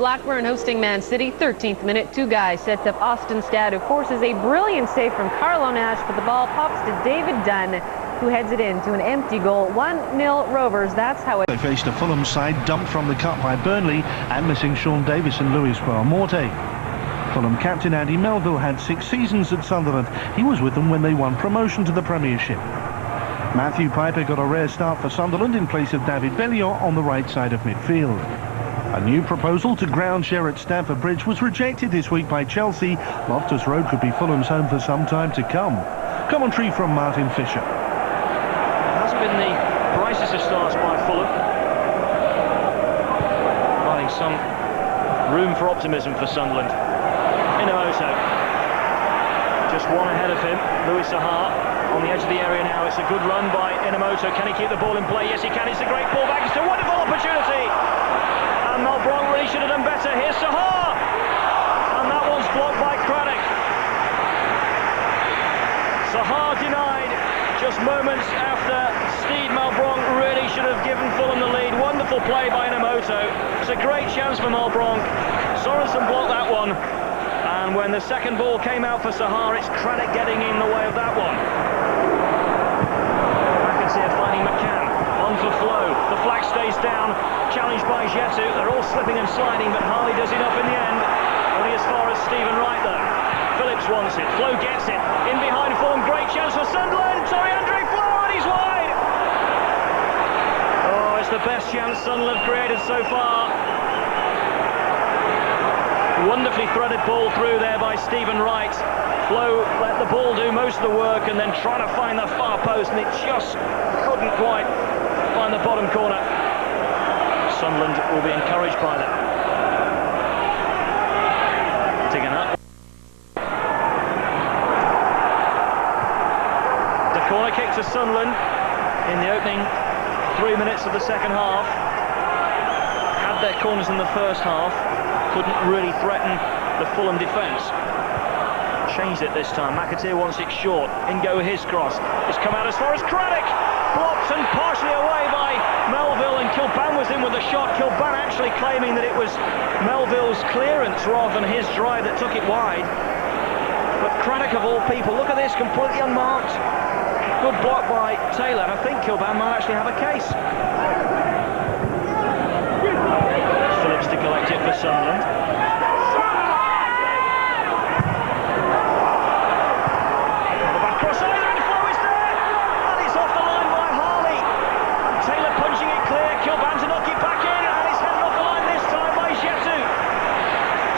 Blackburn hosting Man City, 13th minute. Two guys sets up Aston who forces a brilliant save from Carlo Nash, but the ball pops to David Dunn, who heads it in to an empty goal. 1-0 Rovers. That's how it... They faced a Fulham side dumped from the cup by Burnley and missing Sean Davis and Luis Morte. Fulham captain Andy Melville had 6 seasons at Sunderland. He was with them when they won promotion to the Premiership. Matthew Piper got a rare start for Sunderland in place of David Bellion on the right side of midfield. A new proposal to ground share at Stamford Bridge was rejected this week by Chelsea. Loftus Road could be Fulham's home for some time to come. Commentary from Martin Fisher. Has been the brightest of starts by Fulham, providing some room for optimism for Sunderland. Inamoto, just one ahead of him. Louis Saha on the edge of the area now. It's a good run by Inamoto. Can he keep the ball in play? Yes, he can. It's a great ball back. It's a wonderful opportunity. And Brom really should have done better. Here's Saha, and that one's blocked by Craddock. Saha denied just moments after Steve Malbranc really should have given Fulham the lead. Wonderful play by Inamoto. It's a great chance for Malbranc. Sorensen blocked that one. And when the second ball came out for Saha, it's Craddock getting in the way of that one. McAteer finding McCann. On for Flo. The flag stays down. Challenged by Jetu. They're all slipping and sliding, but Harley does enough in the end. Only as far as Stephen Wright, though. Phillips wants it. Flo gets it. In behind Fulham. Great chance for Sunderland. Sorry, Andre Flo, and he's wide. Oh, it's the best chance Sunderland have created so far. Wonderfully threaded ball through there by Stephen Wright. Flo let the ball do most of the work and then trying to find the far post, and it just couldn't quite find the bottom corner. Sunderland will be encouraged by that. Digging up. The corner kick to Sunderland in the opening 3 minutes of the second half. Had their corners in the first half. Couldn't really threaten the Fulham defence. Changed it this time. McAteer wants it short. In go his cross. It's come out as far as Craddock. Blocked and partially away by Melville, and Kilban was in with the shot. Kilban actually claiming that it was Melville's clearance rather than his drive that took it wide. But Craddock, of all people, look at this, completely unmarked. Good block by Taylor, and I think Kilban might actually have a case. To collect it for Sunderland. The back cross either, and Flo is there, and it's off the line by Harley. Taylor punching it clear. Kilban to knock it back in, and it's headed off the line this time by Jetu.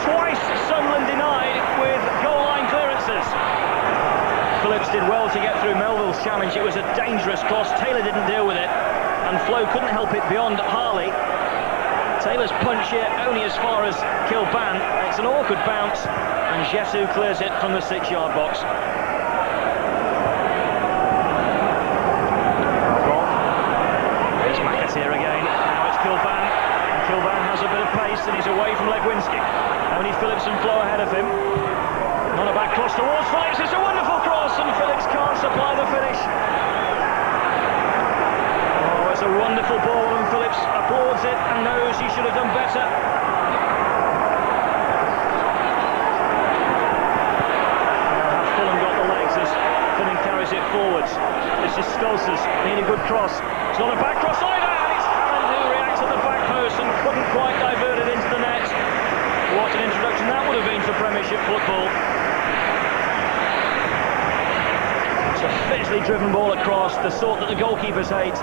Twice Sunderland denied with goal line clearances. Phillips did well to get through Melville's challenge. It was a dangerous cross. Taylor didn't deal with it, and Flo couldn't help it beyond Harley. Taylor's punch here only as far as Kilban. It's an awkward bounce, and Jetu clears it from the 6-yard box. Brom. There's McAteer again. Now it's Kilban. And Kilban has a bit of pace, and he's away from Legwinski. Only Phillips and Flo ahead of him. Not a back cross towards Phillips. It's a wonderful cross, and Phillips can't supply the finish. It's a wonderful ball, and Phillips applauds it and knows he should have done better. Now have Fulham got the legs as Fulham carries it forwards. This is Stolz's, need a good cross. It's not a back cross either, and it's Hammond who reacts at the back post and couldn't quite divert it into the net. What an introduction that would have been to Premiership football. It's a fiercely driven ball across, the sort that the goalkeepers hate.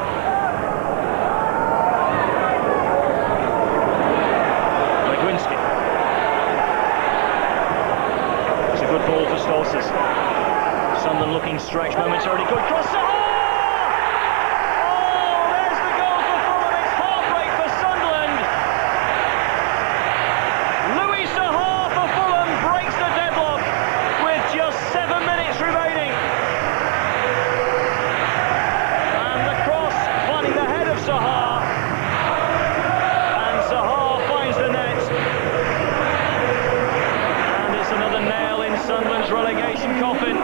It's a good ball for Stolz's. Sunderland looking stretched momentarily. Good cross. Oh, there's the goal for Fulham. It's heartbreak for Sunderland. Louis Saha for Fulham breaks the deadlock with just 7 minutes remaining. And the cross finding the head of Saha. And Saha finds the net. And it's another nail in Sunderland's relegation coffin.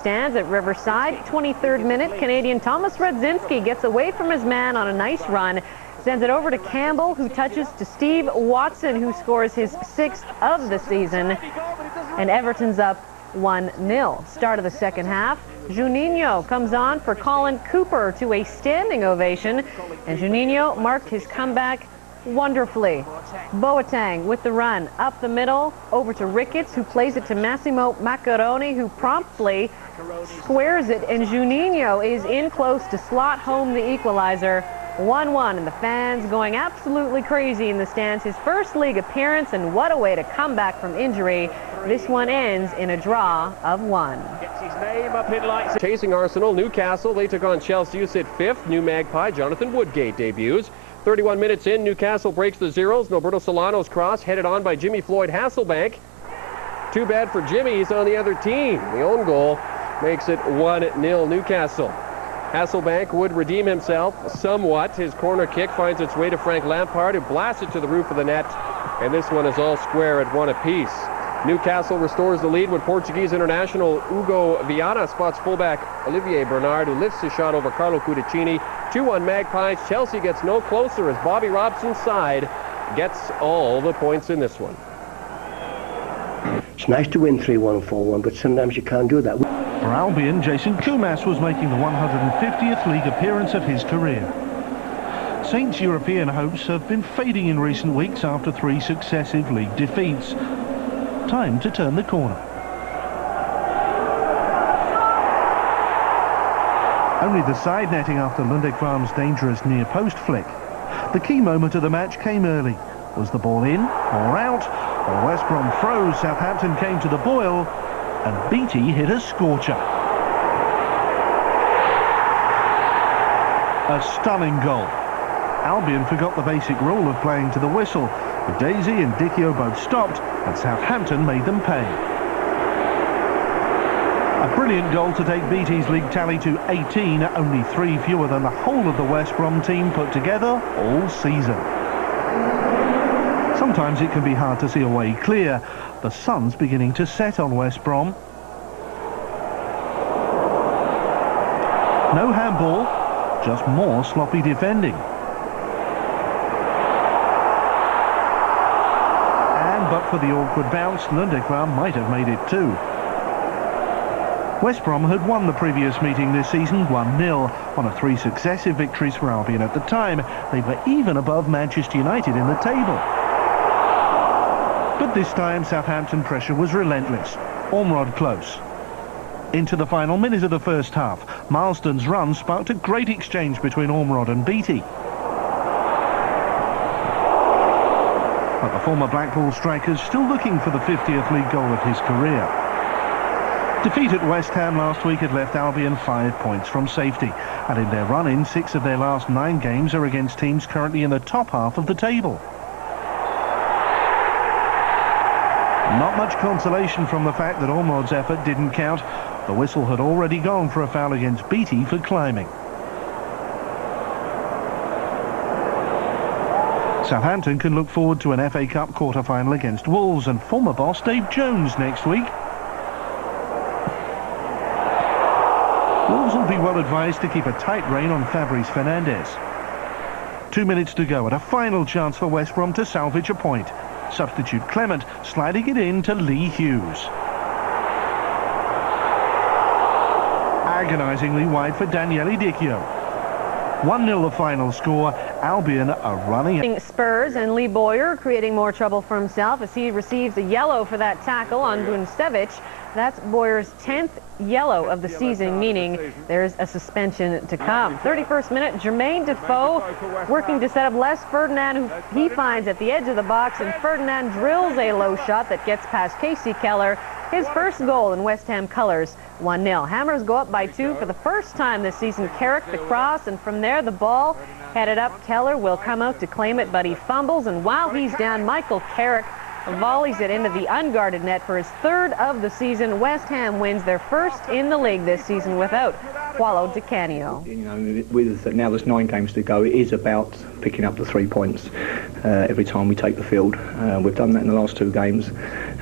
Stands at Riverside, 23rd minute. Canadian Thomas Radzinski gets away from his man on a nice run. Sends it over to Campbell, who touches to Steve Watson, who scores his 6th of the season. And Everton's up 1-0. Start of the second half. Juninho comes on for Colin Cooper to a standing ovation. And Juninho marked his comeback wonderfully. Boateng with the run up the middle over to Ricketts, who plays it to Massimo Macaroni, who promptly squares it, and Juninho is in close to slot home the equalizer. 1-1, and the fans going absolutely crazy in the stands. His first league appearance, and what a way to come back from injury. This one ends in a draw of 1. Chasing Arsenal, Newcastle, they took on Chelsea, who sit 5th. New Magpie Jonathan Woodgate debuts. 31 minutes in, Newcastle breaks the zeros. Norberto Solano's cross headed on by Jimmy Floyd Hasselbank. Too bad for Jimmy, he's on the other team. The own goal makes it 1-0 Newcastle. Hasselbank would redeem himself somewhat. His corner kick finds its way to Frank Lampard, who blasts it to the roof of the net. And this one is all square at 1 apiece. Newcastle restores the lead when Portuguese international Hugo Viana spots fullback Olivier Bernard, who lifts his shot over Carlo Cudicini. 2-1 Magpies. Chelsea gets no closer as Bobby Robson's side gets all the points in this one. It's nice to win 3-1, 4-1, but sometimes you can't do that. For Albion, Jason Kumas was making the 150th league appearance of his career. Saints' European hopes have been fading in recent weeks after 3 successive league defeats. Time to turn the corner. Only the side netting after Lundekram's dangerous near-post flick. The key moment of the match came early. Was the ball in or out? Or West Brom froze, Southampton came to the boil, and Beattie hit a scorcher. A stunning goal. Albion forgot the basic rule of playing to the whistle. Daisy and Dicchio both stopped, and Southampton made them pay. A brilliant goal to take Beattie's league tally to 18, only 3 fewer than the whole of the West Brom team put together all season. Sometimes it can be hard to see a way clear. The sun's beginning to set on West Brom. No handball, just more sloppy defending. And but for the awkward bounce, Lundekram might have made it too. West Brom had won the previous meeting this season 1-0 on 3 successive victories for Albion. At the time, they were even above Manchester United in the table. But this time, Southampton pressure was relentless. Ormrod close. Into the final minute of the first half, Marsden's run sparked a great exchange between Ormrod and Beattie. But the former Blackpool striker's still looking for the 50th league goal of his career. Defeat at West Ham last week had left Albion 5 points from safety, and in their run-in, 6 of their last 9 games are against teams currently in the top half of the table. Not much consolation from the fact that Ormrod's effort didn't count. The whistle had already gone for a foul against Beattie for climbing. Southampton can look forward to an FA Cup quarter-final against Wolves and former boss Dave Jones next week. Wolves will be well advised to keep a tight rein on Fabrice Fernandes. 2 minutes to go and a final chance for West Brom to salvage a point. Substitute Clement sliding it in to Lee Hughes. Agonisingly wide for Daniele Dicchio. 1-0 the final score. Albion are running. Spurs and Lee Boyer creating more trouble for himself as he receives a yellow for that tackle on Buncevic. That's Boyer's 10th yellow of the season, meaning there's a suspension to come. 31st minute, Jermaine Defoe working to set up Les Ferdinand, who he finds at the edge of the box, and Ferdinand drills a low shot that gets past Casey Keller. His first goal in West Ham colours, 1-0. Hammers go up by 2 for the first time this season. Carrick the cross, and from there the ball headed up. Keller will come out to claim it, but he fumbles, and while he's down, Michael Carrick volleys it into the unguarded net for his 3rd of the season. West Ham wins their 1st in the league this season without Paulo Di Canio. You know, with now there's 9 games to go, it is about picking up the 3 points every time we take the field. We've done that in the last 2 games.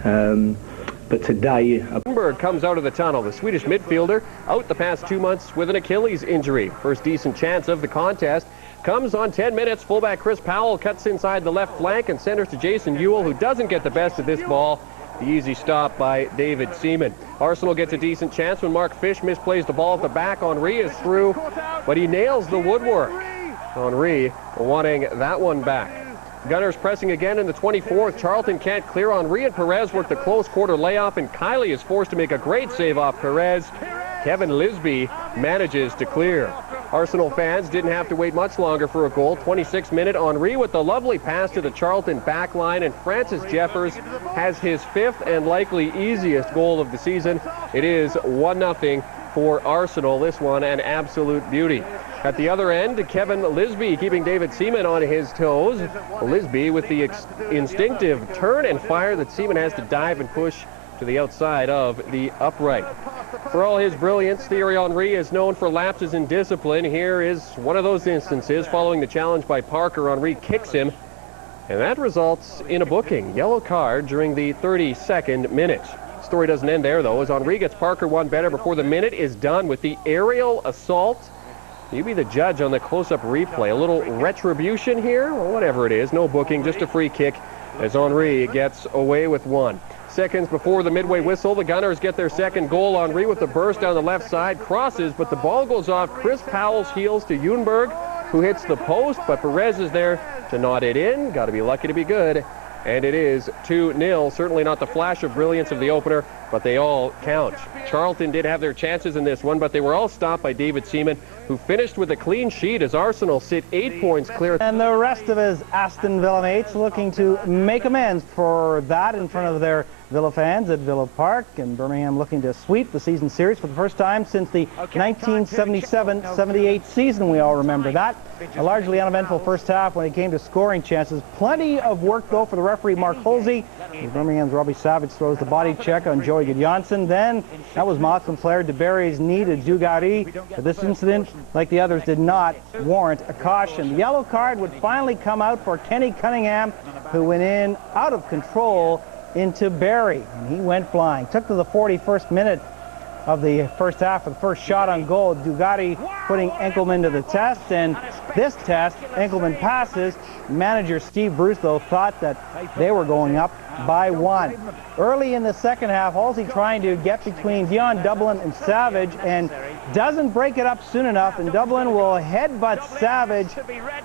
But today... Berg comes out of the tunnel. The Swedish midfielder out the past 2 months with an Achilles injury. First decent chance of the contest. comes on 10 minutes. Fullback Chris Powell cuts inside the left flank and centers to Jason Ewell, who doesn't get the best of this ball. The easy stop by David Seaman. Arsenal gets a decent chance when Mark Fish misplays the ball at the back. Henry is through, but he nails the woodwork. Henry wanting that one back. Gunners pressing again in the 24th. Charlton can't clear. Henry and Perez work the close quarter layoff, and Kiley is forced to make a great save off Perez. Kevin Lisby manages to clear. Arsenal fans didn't have to wait much longer for a goal. 26th minute, Henry with the lovely pass to the Charlton back line, and Francis Jeffers has his 5th and likely easiest goal of the season. It is 1-0 for Arsenal. This one an absolute beauty. At the other end, Kevin Lisby keeping David Seaman on his toes. Lisby with the instinctive turn and fire that Seaman has to dive and push to the outside of the upright. For all his brilliance, Thierry Henry is known for lapses in discipline. Here is one of those instances. Following the challenge by Parker, Henry kicks him, and that results in a booking. Yellow card during the 32nd minute. Story doesn't end there, though, as Henry gets Parker one better before the minute is done with the aerial assault. You be the judge on the close-up replay. A little retribution here, or whatever it is. No booking, just a free kick as Henry gets away with one. Seconds before the midway whistle, the Gunners get their second goal. Henry with the burst down the left side, crosses, but the ball goes off Chris Powell's heels to Junberg, who hits the post, but Perez is there to nod it in. Got to be lucky to be good. And it is 2-0. Certainly not the flash of brilliance of the opener, but they all count. Charlton did have their chances in this one, but they were all stopped by David Seaman, who finished with a clean sheet as Arsenal sit 8 points clear. And the rest of his Aston Villa mates looking to make amends for that in front of their Villa fans at Villa Park, and Birmingham looking to sweep the season series for the first time since the 1977-78 season. We all remember that. A largely uneventful first half when it came to scoring chances. Plenty of work, though, for the referee, Mark Holsey. Birmingham's Robbie Savage throws the body check on Joey Gudjonsson. Then that was Moss and Flair de Berry's knee to Dugari. This incident, like the others, did not warrant a caution. The yellow card would finally come out for Kenny Cunningham, who went in out of control into Barry, and he went flying. Took to the 41st minute of the first half for the first shot on goal. Dugari putting Enkelman to the test, and this test, Enkelman passes. Manager Steve Bruce, though, thought that they were going up by 1. Early in the second half, Halsey trying to get between Dion Dublin and Savage, and doesn't break it up soon enough, and Dublin will headbutt Savage,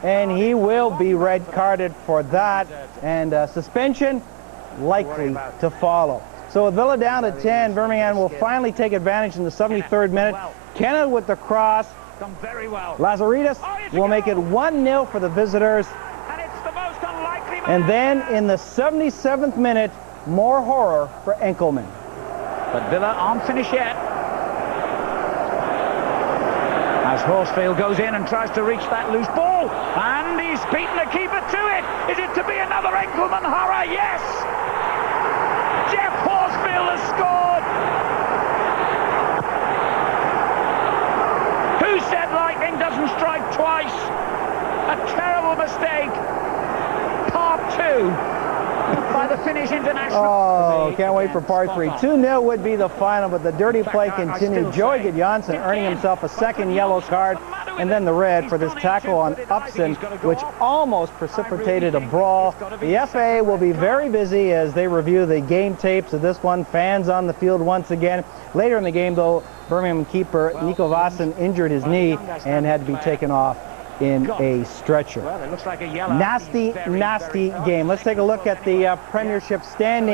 and he will be red carded for that, and suspension likely to follow. So with Villa down to 10, Birmingham will finally take advantage in the 73rd minute. Kenna with the cross. Lazaridis will make it 1-0 for the visitors. And then in the 77th minute, more horror for Enkelman. But Villa aren't finished yet. As Horsfield goes in and tries to reach that loose ball, and he's beaten the keeper to it. Is it to be another Enkelman horror? Yes! Jeff Horsfield has scored! Who said lightning doesn't strike twice? A terrible mistake. Part 2 by the Finnish international. Oh, can't wait for part 3. 2-0 would be the final, but the dirty play continued. Joey Gudjonsson earning himself a second yellow card, and then the red for this tackle on Upson, which almost precipitated a brawl. The FA will be very busy as they review the game tapes of this one. Fans on the field once again. Later in the game, though, Birmingham keeper Nico Vassen injured his knee and had to be taken off in a stretcher. Nasty, nasty game. Let's take a look at the Premiership standing.